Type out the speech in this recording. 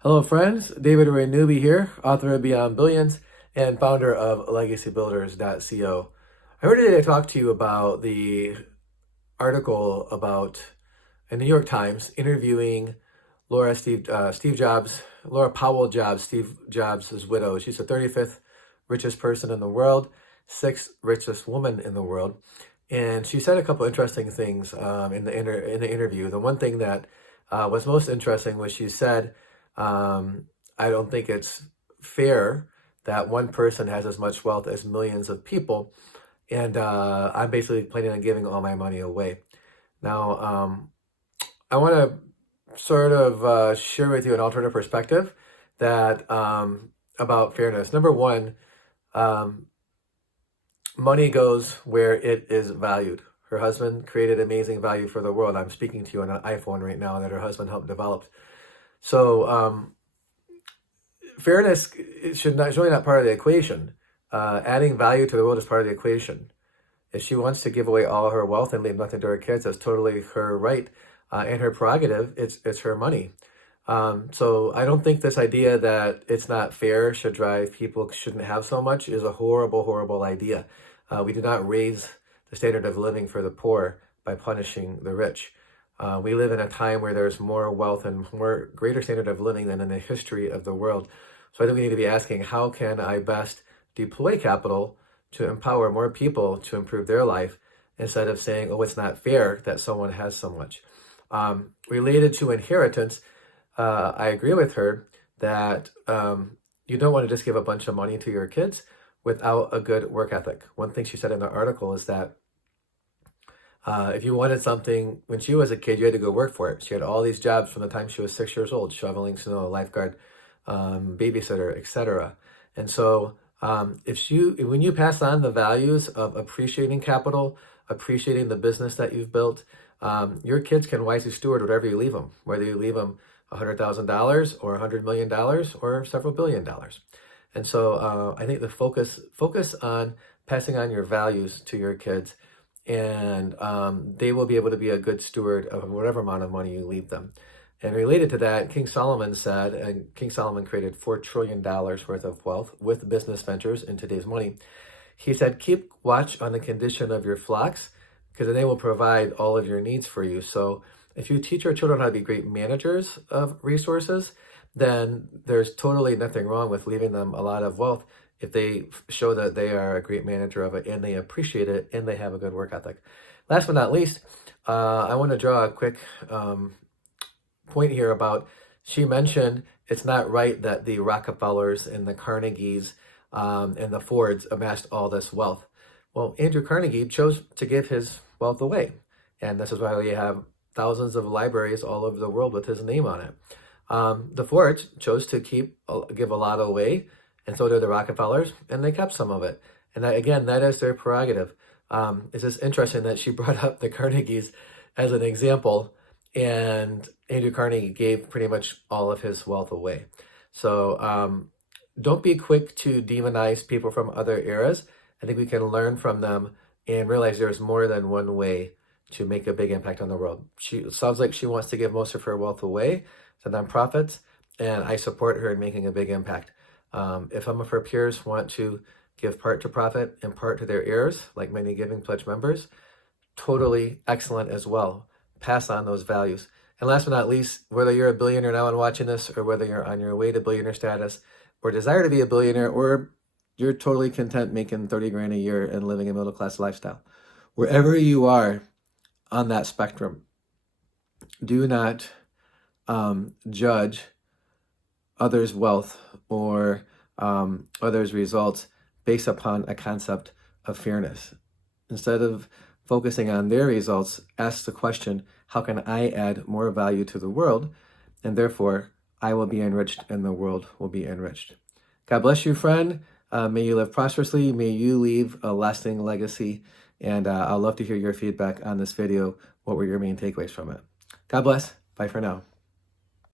Hello friends, David Ray Newby here, author of Beyond Billions and founder of LegacyBuilders.co. I wanted to talk to you about the article about a New York Times interviewing Laura Powell-Jobs, Steve Jobs' widow. She's the 35th richest person in the world, 6th richest woman in the world. And she said a couple interesting things in the interview. The one thing that was most interesting was she said, I don't think it's fair that one person has as much wealth as millions of people, and I'm basically planning on giving all my money away. Now, I want to sort of share with you an alternative perspective that about fairness. Number one, money goes where it is valued. Her husband created amazing value for the world. I'm speaking to you on an iPhone right now that her husband helped develop. So fairness it's really not part of the equation. Adding value to the world is part of the equation. If she wants to give away all her wealth and leave nothing to her kids, that's totally her right and her prerogative. It's her money. So I don't think this idea that it's not fair should drive people shouldn't have so much is a horrible, horrible idea. We do not raise the standard of living for the poor by punishing the rich. We live in a time where there's more wealth and greater standard of living than in the history of the world. So I think we need to be asking, how can I best deploy capital to empower more people to improve their life instead of saying, oh, it's not fair that someone has so much. Related to inheritance, I agree with her that you don't want to just give a bunch of money to your kids without a good work ethic. One thing she said in the article is that if you wanted something when she was a kid, you had to go work for it. She had all these jobs from the time she was 6 years old, shoveling snow, lifeguard, babysitter, etc. And so when you pass on the values of appreciating capital, appreciating the business that you've built, your kids can wisely steward whatever you leave them, whether you leave them $100,000 or $100 million or several $billion. And so I think the focus on passing on your values to your kids, and they will be able to be a good steward of whatever amount of money you leave them. And related to that, King Solomon said, and King Solomon created $4 trillion worth of wealth with business ventures in today's money. He said, keep watch on the condition of your flocks, because then they will provide all of your needs for you. So if you teach your children how to be great managers of resources, then there's totally nothing wrong with leaving them a lot of wealth if they show that they are a great manager of it and they appreciate it and they have a good work ethic. Last but not least, I want to draw a quick point here about, she mentioned it's not right that the Rockefellers and the Carnegies and the Fords amassed all this wealth. Well, Andrew Carnegie chose to give his wealth away. And this is why we have thousands of libraries all over the world with his name on it. The Fords chose to give a lot away, and so did the Rockefellers, and they kept some of it. And that, again, that is their prerogative. It's just interesting that she brought up the Carnegies as an example, and Andrew Carnegie gave pretty much all of his wealth away. So don't be quick to demonize people from other eras. I think we can learn from them and realize there's more than one way to make a big impact on the world. It sounds like she wants to give most of her wealth away to nonprofits, and I support her in making a big impact. If some of her peers want to give part to profit and part to their heirs, like many Giving Pledge members, totally excellent as well. Pass on those values. And last but not least, whether you're a billionaire now and watching this, or whether you're on your way to billionaire status, or desire to be a billionaire, or you're totally content making 30 grand a year and living a middle-class lifestyle, wherever you are on that spectrum, do not judge others' wealth or others' results based upon a concept of fairness. Instead of focusing on their results, ask the question, how can I add more value to the world? And therefore, I will be enriched and the world will be enriched. God bless you, friend. May you live prosperously. May you leave a lasting legacy. And I'd love to hear your feedback on this video. What were your main takeaways from it? God bless. Bye for now.